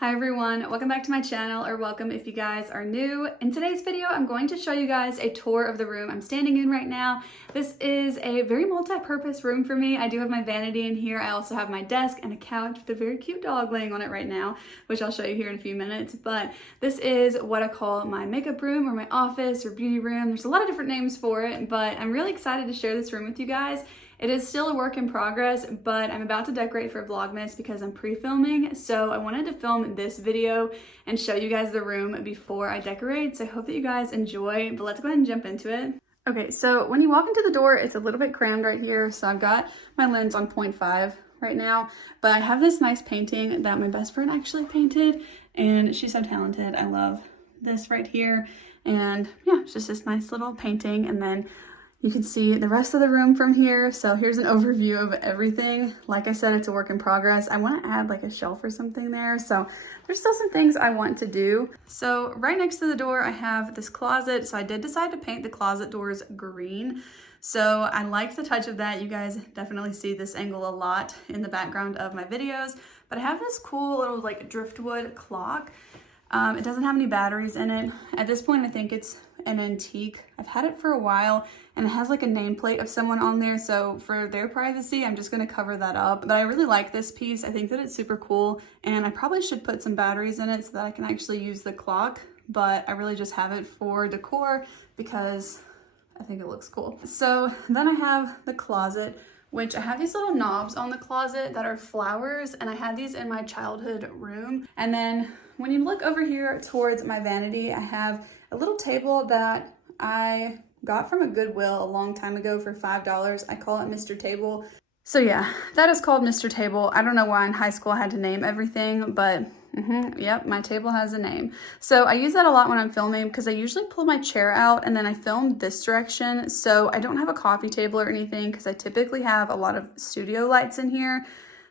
Hi everyone, welcome back to my channel, or welcome if you guys are new. In today's video, I'm going to show you guys a tour of the room I'm standing in right now. This is a very multi-purpose room for me. I do have my vanity in here. I also have my desk and a couch with a very cute dog laying on it right now, which I'll show you here in a few minutes. But this is what I call my makeup room or my office or beauty room. There's a lot of different names for it, but I'm really excited to share this room with you guys. It is still a work in progress, but I'm about to decorate for Vlogmas because I'm pre-filming. So I wanted to film this video and show you guys the room before I decorate. So I hope that you guys enjoy, but let's go ahead and jump into it. Okay, so when you walk into the door, it's a little bit crammed right here. So I've got my lens on 0.5 right now, but I have this nice painting that my best friend actually painted, and she's so talented. I love this right here. And yeah, it's just this nice little painting. And then you can see the rest of the room from here. So here's an overview of everything. Like I said, it's a work in progress. I want to add like a shelf or something there. So there's still some things I want to do. So right next to the door, I have this closet. So I did decide to paint the closet doors green. So I like the touch of that. You guys definitely see this angle a lot in the background of my videos. But I have this cool little like driftwood clock. It doesn't have any batteries in it. At this point, I think it's an antique. I've had it for a while, and it has like a nameplate of someone on there. So for their privacy, I'm just gonna cover that up. But I really like this piece. I think that it's super cool, and I probably should put some batteries in it so that I can actually use the clock. But I really just have it for decor because I think it looks cool. So then I have the closet, which I have these little knobs on the closet that are flowers, and I had these in my childhood room. And then when you look over here towards my vanity, I have a little table that I got from a Goodwill a long time ago for $5. I call it Mr. Table. So yeah, that is called Mr. Table. I don't know why in high school I had to name everything, but yep, my table has a name. So I use that a lot when I'm filming because I usually pull my chair out and then I film this direction. So I don't have a coffee table or anything because I typically have a lot of studio lights in here.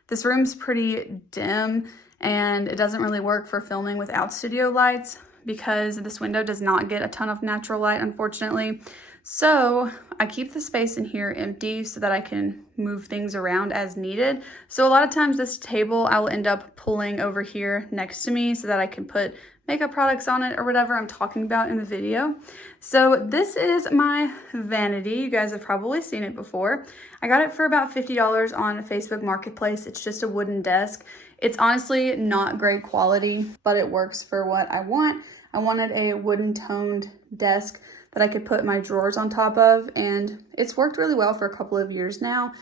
This room's pretty dim and it doesn't really work for filming without studio lights because this window does not get a ton of natural light, unfortunately. So I keep the space in here empty so that I can move things around as needed. So a lot of times this table I will end up pulling over here next to me so that I can put makeup products on it or whatever I'm talking about in the video. So this is my vanity. You guys have probably seen it before. I got it for about $50 on Facebook Marketplace. It's just a wooden desk. It's honestly not great quality, but it works for what I want. I wanted a wooden toned desk that I could put my drawers on top of, and it's worked really well for a couple of years now.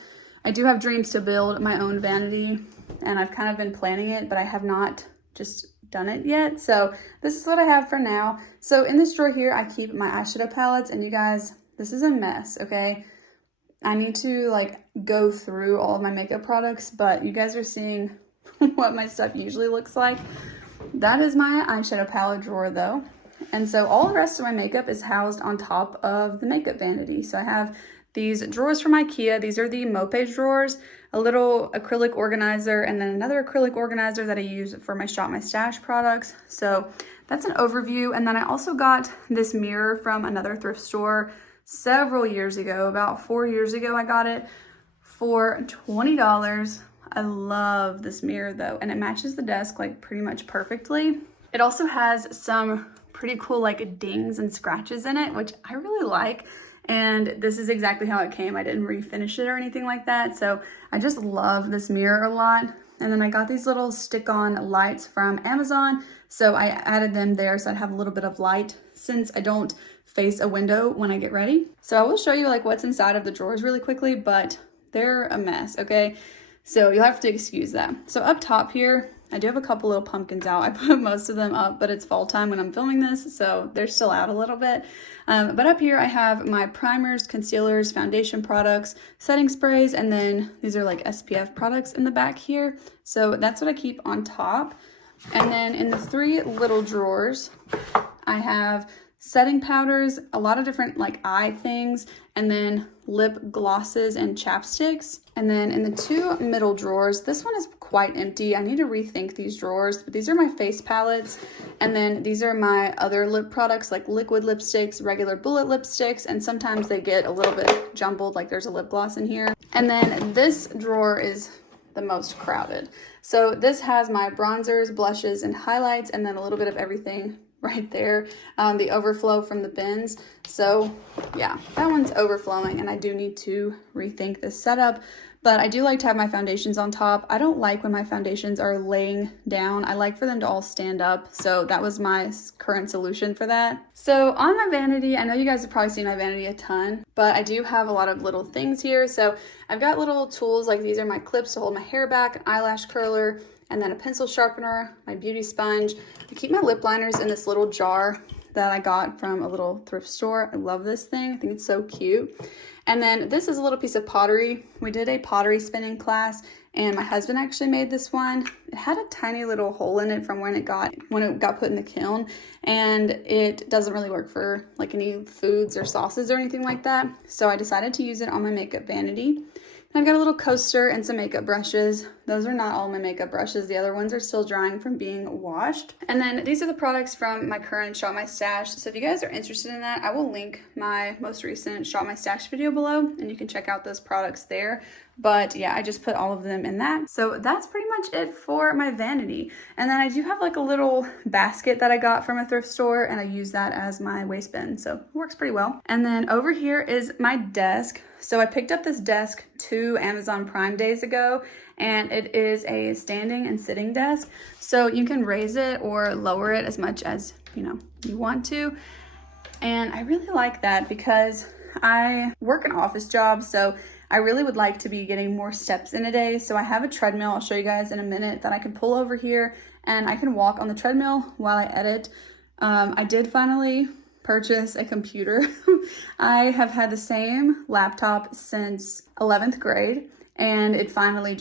I do have dreams to build my own vanity, and I've kind of been planning it, but I have not just done it yet. So this is what I have for now. So in this drawer here, I keep my eyeshadow palettes, and you guys, this is a mess, okay? I need to like go through all of my makeup products, but you guys are seeing what my stuff usually looks like. That is my eyeshadow palette drawer though. And so all the rest of my makeup is housed on top of the makeup vanity. So I have these drawers from IKEA. These are the Mope drawers, a little acrylic organizer, and then another acrylic organizer that I use for my Shop My Stash products. So that's an overview. And then I also got this mirror from another thrift store several years ago, about 4 years ago I got it for $20. I love this mirror though, and it matches the desk like pretty much perfectly. It also has some pretty cool like dings and scratches in it, which I really like. And this is exactly how it came. I didn't refinish it or anything like that. So I just love this mirror a lot. And then I got these little stick-on lights from Amazon. So I added them there so I'd have a little bit of light since I don't face a window when I get ready. So I will show you like what's inside of the drawers really quickly, but they're a mess, okay? So you'll have to excuse that. So up top here, I do have a couple little pumpkins out. I put most of them up, but it's fall time when I'm filming this, so they're still out a little bit. But up here I have my primers, concealers, foundation products, setting sprays, and then these are like SPF products in the back here. So that's what I keep on top. And then in the three little drawers, I have setting powders, a lot of different like eye things, and then lip glosses and chapsticks. And then in the two middle drawers, this one is quite empty. I need to rethink these drawers, but these are my face palettes. And then these are my other lip products like liquid lipsticks, regular bullet lipsticks, and sometimes they get a little bit jumbled, like there's a lip gloss in here. And then this drawer is the most crowded. So this has my bronzers, blushes, and highlights, and then a little bit of everything right there, the overflow from the bins. So yeah, that one's overflowing, and I do need to rethink this setup. But I do like to have my foundations on top. I don't like when my foundations are laying down. I like for them to all stand up. So that was my current solution for that. So on my vanity, I know you guys have probably seen my vanity a ton, but I do have a lot of little things here. So I've got little tools, like these are my clips to hold my hair back, an eyelash curler, and then a pencil sharpener, my beauty sponge. I keep my lip liners in this little jar that I got from a little thrift store. I love this thing. I think it's so cute. And then this is a little piece of pottery. We did a pottery spinning class, and my husband actually made this one. It had a tiny little hole in it from when it got put in the kiln, and it doesn't really work for like any foods or sauces or anything like that. So I decided to use it on my makeup vanity. I've got a little coaster and some makeup brushes. Those are not all my makeup brushes. The other ones are still drying from being washed. And then these are the products from my current Shop My Stash. So if you guys are interested in that, I will link my most recent Shop My Stash video below, and you can check out those products there. But yeah, I just put all of them in that. So that's pretty much it for my vanity. And then I do have like a little basket that I got from a thrift store, and I use that as my waste bin. So it works pretty well. And then over here is my desk. So I picked up this desk 2 Amazon Prime days ago, and it is a standing and sitting desk. So you can raise it or lower it as much as you want to. And I really like that because I work an office job, so I really would like to be getting more steps in a day. So I have a treadmill, I'll show you guys in a minute, that I can pull over here and I can walk on the treadmill while I edit. I did finally purchase a computer. I have had the same laptop since 11th grade, and it finally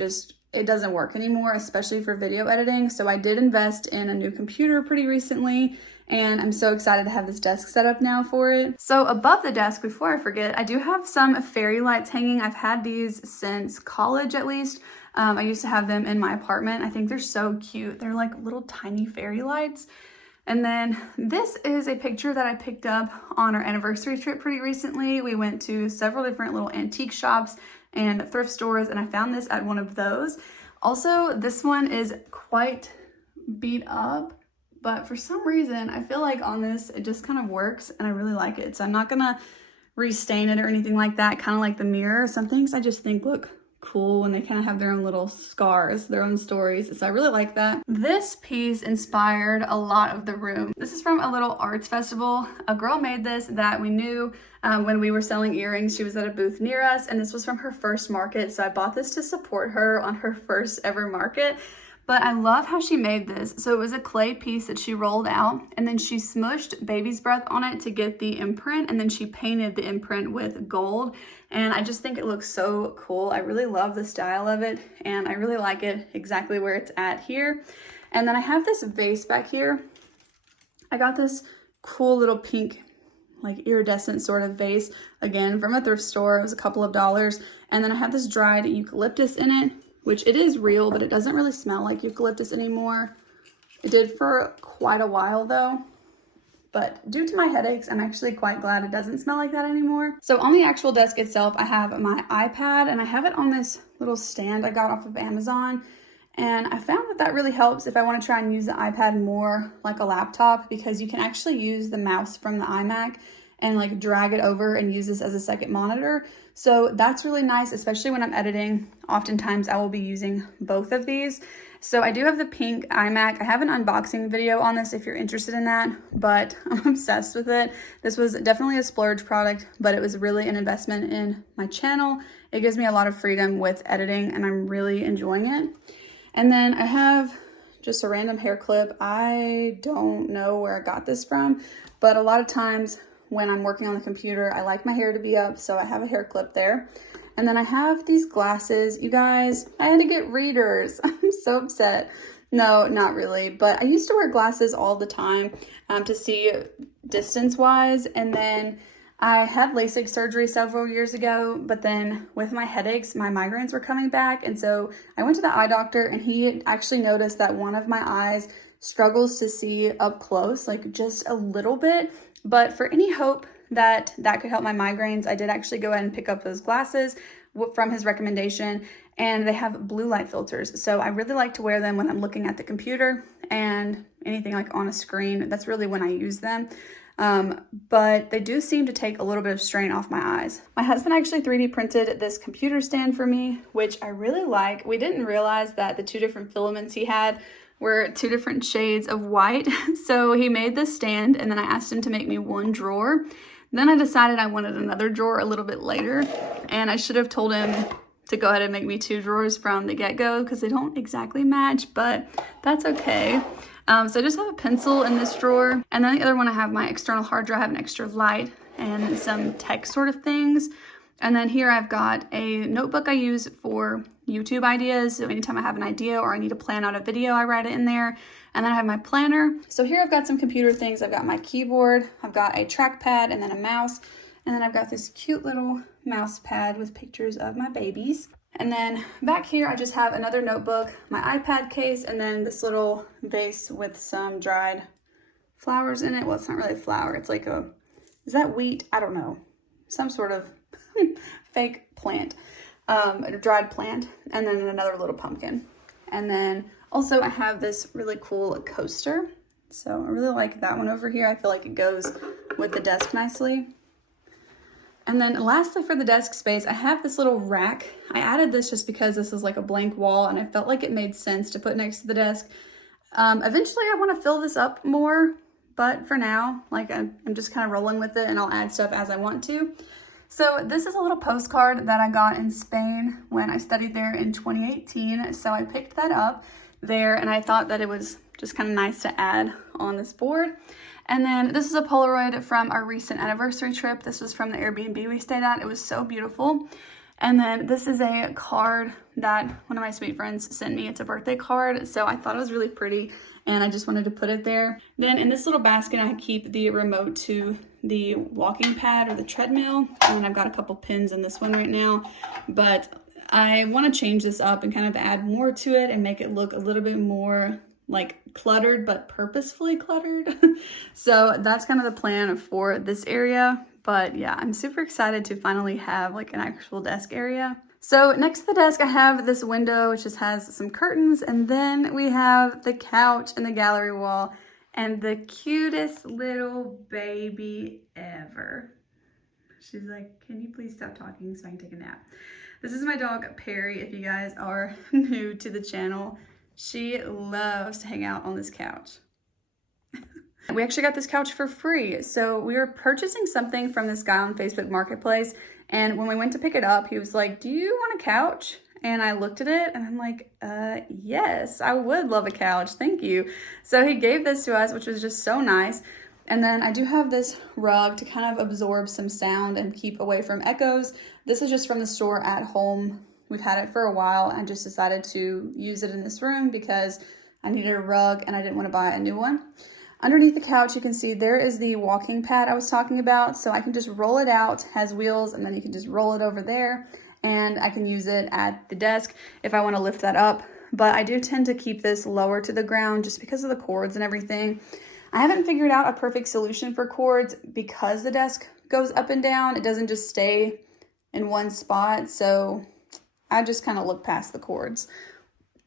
it doesn't work anymore, especially for video editing. So I did invest in a new computer pretty recently, and I'm so excited to have this desk set up now for it. So above the desk, before I forget, I do have some fairy lights hanging. I've had these since college at least. I used to have them in my apartment. I think they're so cute. They're like little tiny fairy lights. And then this is a picture that I picked up on our anniversary trip pretty recently. We went to several different little antique shops and thrift stores, and I found this at one of those. Also, this one is quite beat up, but for some reason, I feel like on this, it just kind of works, and I really like it. So I'm not gonna restain it or anything like that, kind of like the mirror. Some things I just think look cool when they kind of have their own little scars, their own stories. So I really like that. This piece inspired a lot of the room. This is from a little arts festival. A girl made this that we knew when we were selling earrings. She was at a booth near us, and this was from her first market. So I bought this to support her on her first ever market. But I love how she made this. So it was a clay piece that she rolled out, and then she smushed baby's breath on it to get the imprint, and then she painted the imprint with gold. And I just think it looks so cool. I really love the style of it, and I really like it exactly where it's at here. And then I have this vase back here. I got this cool little pink, like iridescent sort of vase, again from a thrift store. It was a couple of dollars. And then I have this dried eucalyptus in it, which it is real, but it doesn't really smell like eucalyptus anymore. It did for quite a while though. But due to my headaches, I'm actually quite glad it doesn't smell like that anymore. So on the actual desk itself, I have my iPad, and I have it on this little stand I got off of Amazon. And I found that that really helps if I want to try and use the iPad more like a laptop, because you can actually use the mouse from the iMac and like drag it over and use this as a second monitor. So that's really nice, especially when I'm editing. Oftentimes I will be using both of these. So I do have the pink iMac. I have an unboxing video on this if you're interested in that, but I'm obsessed with it. This was definitely a splurge product, but it was really an investment in my channel. It gives me a lot of freedom with editing, and I'm really enjoying it. And then I have just a random hair clip. I don't know where I got this from, but a lot of times when I'm working on the computer, I like my hair to be up, so I have a hair clip there. And then I have these glasses. You guys, I had to get readers. I'm so upset. No, not really, but I used to wear glasses all the time to see distance-wise, and then I had LASIK surgery several years ago, but then with my headaches, my migraines were coming back, and so I went to the eye doctor, and he actually noticed that one of my eyes struggles to see up close, like just a little bit. But for any hope that that could help my migraines, I did actually go ahead and pick up those glasses from his recommendation, and they have blue light filters. So I really like to wear them when I'm looking at the computer and anything like on a screen. That's really when I use them. But they do seem to take a little bit of strain off my eyes. My husband actually 3D printed this computer stand for me, which I really like. We didn't realize that the 2 different filaments he had were 2 different shades of white. So he made this stand, and then I asked him to make me 1 drawer. Then I decided I wanted another drawer a little bit later, and I should have told him to go ahead and make me 2 drawers from the get-go because they don't exactly match, but that's okay. So I just have a pencil in this drawer, and then the other one I have my external hard drive, an extra light, and some tech sort of things. And then here I've got a notebook I use for YouTube ideas. So anytime I have an idea or I need to plan out a video, I write it in there. And then I have my planner. So here I've got some computer things. I've got my keyboard, I've got a trackpad, and then a mouse. And then I've got this cute little mouse pad with pictures of my babies. And then back here, I just have another notebook, my iPad case, and then this little vase with some dried flowers in it. Well, it's not really flour. It's like is that wheat? I don't know. Some sort of fake plant, a dried plant, and then another little pumpkin. And then also I have this really cool coaster. So I really like that one over here. I feel like it goes with the desk nicely. And then lastly, for the desk space, I have this little rack. I added this just because this is like a blank wall and I felt like it made sense to put next to the desk. Eventually I want to fill this up more, but for now, like I'm just kind of rolling with it, and I'll add stuff as I want to. So this is a little postcard that I got in Spain when I studied there in 2018. So I picked that up there, and I thought that it was just kind of nice to add on this board. And then this is a Polaroid from our recent anniversary trip. This was from the Airbnb we stayed at. It was so beautiful. And then this is a card that one of my sweet friends sent me. It's a birthday card, so I thought it was really pretty, and I just wanted to put it there. Then in this little basket, I keep the remote to the walking pad or the treadmill, and I've got a couple pins in this one right now, but I want to change this up and kind of add more to it and make it look a little bit more like cluttered, but purposefully cluttered. So that's kind of the plan for this area. But yeah, I'm super excited to finally have like an actual desk area. So next to the desk, I have this window, which just has some curtains. And then we have the couch and the gallery wall and the cutest little baby ever. She's like, can you please stop talking so I can take a nap? This is my dog, Perry, if you guys are new to the channel. She loves to hang out on this couch. We actually got this couch for free. So we were purchasing something from this guy on Facebook Marketplace. And when we went to pick it up, he was like, do you want a couch? And I looked at it and I'm like, yes, I would love a couch. Thank you. So he gave this to us, which was just so nice. And then I do have this rug to kind of absorb some sound and keep away from echoes. This is just from the store at home. We've had it for a while. I just decided to use it in this room because I needed a rug and I didn't want to buy a new one. Underneath the couch, you can see there is the walking pad I was talking about. So I can just roll it out, has wheels, and then you can just roll it over there. And I can use it at the desk if I want to lift that up. But I do tend to keep this lower to the ground just because of the cords and everything. I haven't figured out a perfect solution for cords because the desk goes up and down. It doesn't just stay in one spot. So I just kind of look past the cords.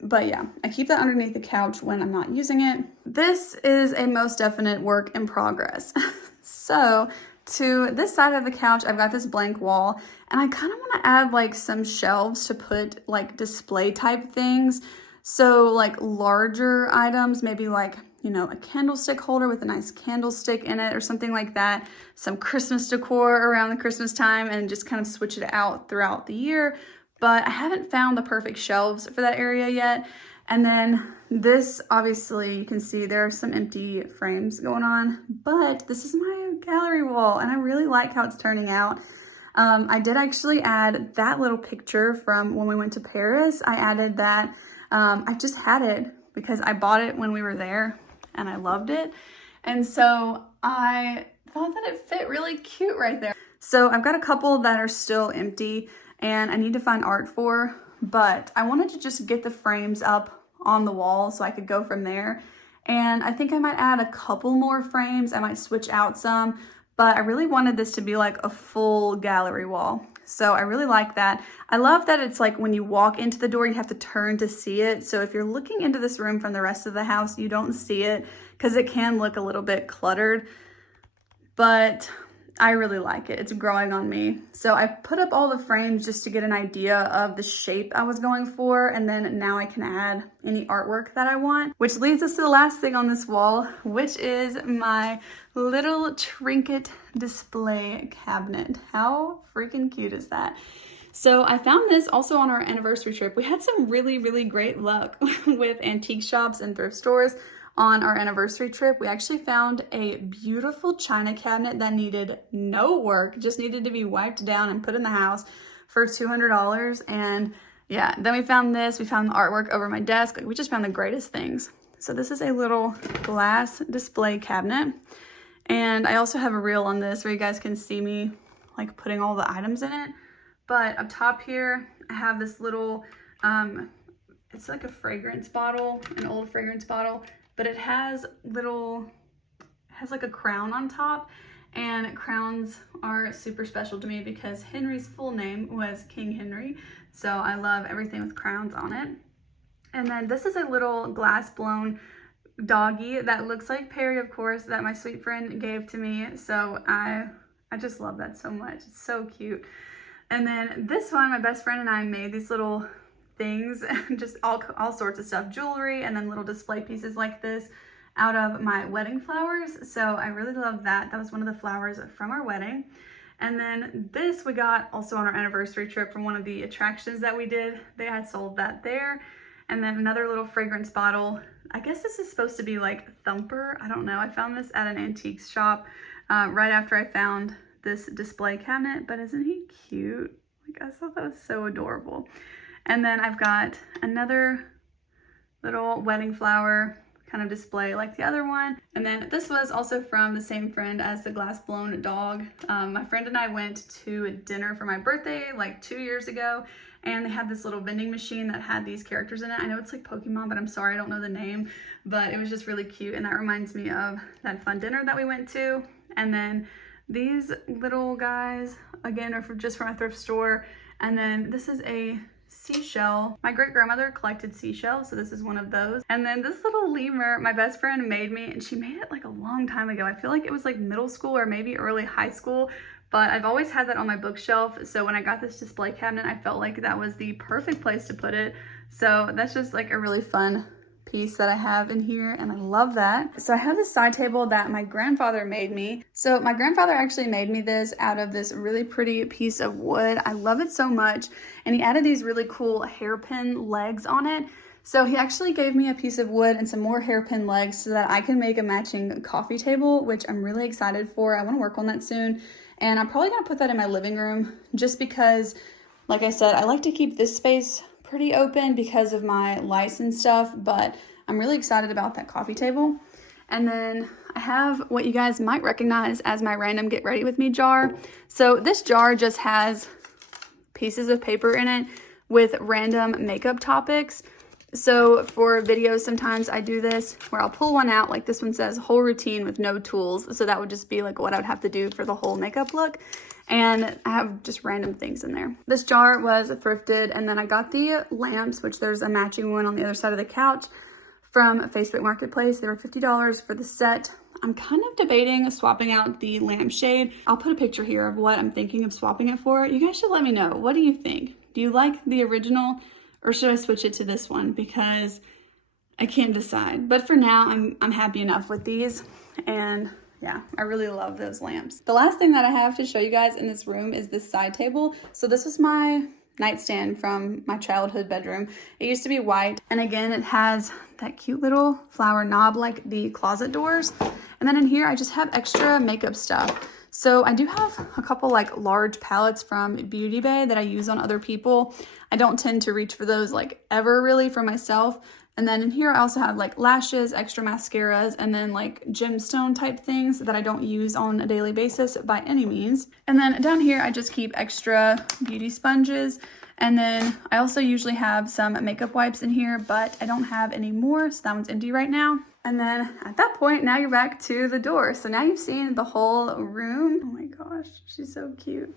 But yeah, I keep that underneath the couch when I'm not using it. This is a most definite work in progress. So to this side of the couch, I've got this blank wall, and I kind of want to add like some shelves to put like display type things. So like larger items, maybe like, you know, a candlestick holder with a nice candlestick in it or something like that. Some Christmas decor around the Christmas time, and just kind of switch it out throughout the year. But I haven't found the perfect shelves for that area yet. And then this, obviously, you can see there are some empty frames going on, but this is my gallery wall, and I really like how it's turning out. I did actually add that little picture from when we went to Paris. I added that. I just had it because I bought it when we were there, and I loved it. And so I thought that it fit really cute right there. So I've got a couple that are still empty, and I need to find art for, but I wanted to just get the frames up on the wall so I could go from there. And I think I might add a couple more frames. I might switch out some, but I really wanted this to be like a full gallery wall. So I really like that. I love that it's like when you walk into the door, you have to turn to see it. So if you're looking into this room from the rest of the house, you don't see it because it can look a little bit cluttered, but I really like it. It's growing on me. So I put up all the frames just to get an idea of the shape I was going for. And then now I can add any artwork that I want, which leads us to the last thing on this wall, which is my little trinket display cabinet. How freaking cute is that? So I found this also on our anniversary trip. We had some really, really great luck with antique shops and thrift stores. On our anniversary trip, we actually found a beautiful china cabinet that needed no work, just needed to be wiped down and put in the house for $200. And yeah, then we found this, we found the artwork over my desk. Like, we just found the greatest things. So this is a little glass display cabinet. And I also have a reel on this where you guys can see me like putting all the items in it. But up top here, I have this little, it's like a fragrance bottle, an old fragrance bottle. But it has like a crown on top, and crowns are super special to me because Henry's full name was King Henry. So I love everything with crowns on it. And then this is a little glass blown doggy that looks like Perry, of course, that my sweet friend gave to me. So I just love that so much. It's so cute. And then this one, my best friend and I made these little things, just all sorts of stuff, jewelry, and then little display pieces like this out of my wedding flowers. So I really love that. That was one of the flowers from our wedding. And then this we got also on our anniversary trip from one of the attractions that we did. They had sold that there. And then another little fragrance bottle. I guess this is supposed to be like Thumper. I don't know. I found this at an antique shop right after I found this display cabinet, but isn't he cute? Like, I thought that was so adorable. And then I've got another little wedding flower kind of display like the other one. And then this was also from the same friend as the glass blown dog. My friend and I went to a dinner for my birthday like 2 years ago, and they had this little vending machine that had these characters in it. I know it's like Pokemon, but I'm sorry, I don't know the name, but it was just really cute. And that reminds me of that fun dinner that we went to. And then these little guys, again, are just from a thrift store. And then this is a seashell. My great grandmother collected seashells, so this is one of those. And then this little lemur, my best friend made me, and she made it like a long time ago. I feel like it was like middle school or maybe early high school, but I've always had that on my bookshelf. So when I got this display cabinet, I felt like that was the perfect place to put it. So that's just like a really fun piece that I have in here, and I love that. So I have this side table that my grandfather made me. So my grandfather actually made me this out of this really pretty piece of wood. I love it so much, and he added these really cool hairpin legs on it. So he actually gave me a piece of wood and some more hairpin legs so that I can make a matching coffee table, which I'm really excited for. I want to work on that soon, and I'm probably going to put that in my living room just because, like I said, I like to keep this space pretty open because of my lice and stuff, but I'm really excited about that coffee table. And then I have what you guys might recognize as my random get ready with me jar. So this jar just has pieces of paper in it with random makeup topics. So for videos, sometimes I do this where I'll pull one out, like this one says whole routine with no tools. So that would just be like what I would have to do for the whole makeup look. And I have just random things in there. This jar was thrifted, and then I got the lamps, which there's a matching one on the other side of the couch from Facebook Marketplace. They were $50 for the set. I'm kind of debating swapping out the lampshade. I'll put a picture here of what I'm thinking of swapping it for. You guys should let me know. What do you think? Do you like the original, or should I switch it to this one? Because I can't decide. But for now, I'm happy enough with these. And yeah, I really love those lamps. The last thing that I have to show you guys in this room is this side table. So this is my nightstand from my childhood bedroom. It used to be white, and again, it has that cute little flower knob like the closet doors. And then in here, I just have extra makeup stuff. So I do have a couple like large palettes from Beauty Bay that I use on other people. I don't tend to reach for those like ever really for myself. And then in here, I also have like lashes, extra mascaras, and then like gemstone type things that I don't use on a daily basis by any means. And then down here, I just keep extra beauty sponges. And then I also usually have some makeup wipes in here, but I don't have any more, so that one's empty right now. And then at that point, now you're back to the door. So now you've seen the whole room. Oh my gosh, she's so cute.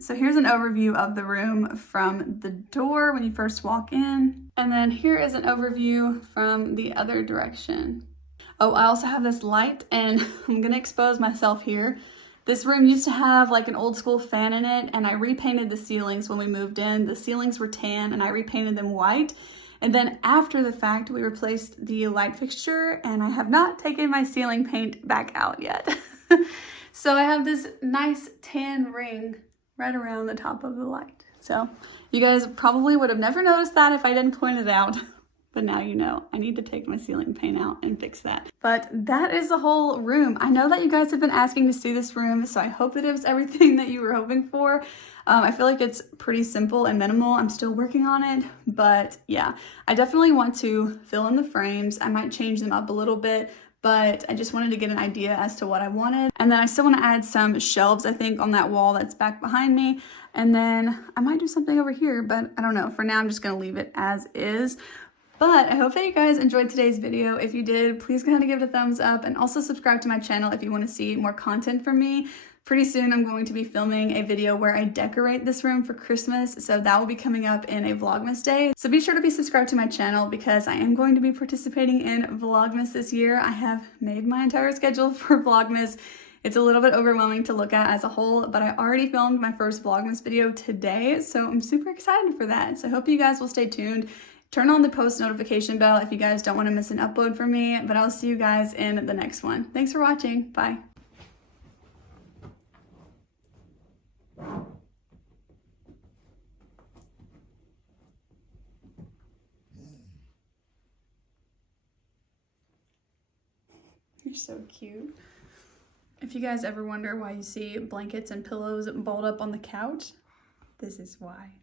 So here's an overview of the room from the door when you first walk in. And then here is an overview from the other direction. Oh, I also have this light, and I'm gonna expose myself here. This room used to have like an old school fan in it, and I repainted the ceilings when we moved in. The ceilings were tan and I repainted them white. And then after the fact, we replaced the light fixture, and I have not taken my ceiling paint back out yet. So I have this nice tan ring right around the top of the light. So you guys probably would have never noticed that if I didn't point it out. But now you know, I need to take my ceiling paint out and fix that. But that is the whole room. I know that you guys have been asking to see this room, so I hope that it was everything that you were hoping for. I feel like it's pretty simple and minimal. I'm still working on it, but yeah, I definitely want to fill in the frames. I might change them up a little bit, but I just wanted to get an idea as to what I wanted. And then I still want to add some shelves, I think, on that wall that's back behind me. And then I might do something over here, but I don't know. For now, I'm just gonna leave it as is. But I hope that you guys enjoyed today's video. If you did, please go ahead and give it a thumbs up, and also subscribe to my channel if you want to see more content from me. Pretty soon I'm going to be filming a video where I decorate this room for Christmas, so that will be coming up in a Vlogmas day. So be sure to be subscribed to my channel because I am going to be participating in Vlogmas this year. I have made my entire schedule for Vlogmas. It's a little bit overwhelming to look at as a whole, but I already filmed my first Vlogmas video today, so I'm super excited for that. So I hope you guys will stay tuned. Turn on the post notification bell if you guys don't want to miss an upload from me, but I'll see you guys in the next one. Thanks for watching. Bye. You're so cute. If you guys ever wonder why you see blankets and pillows balled up on the couch, this is why.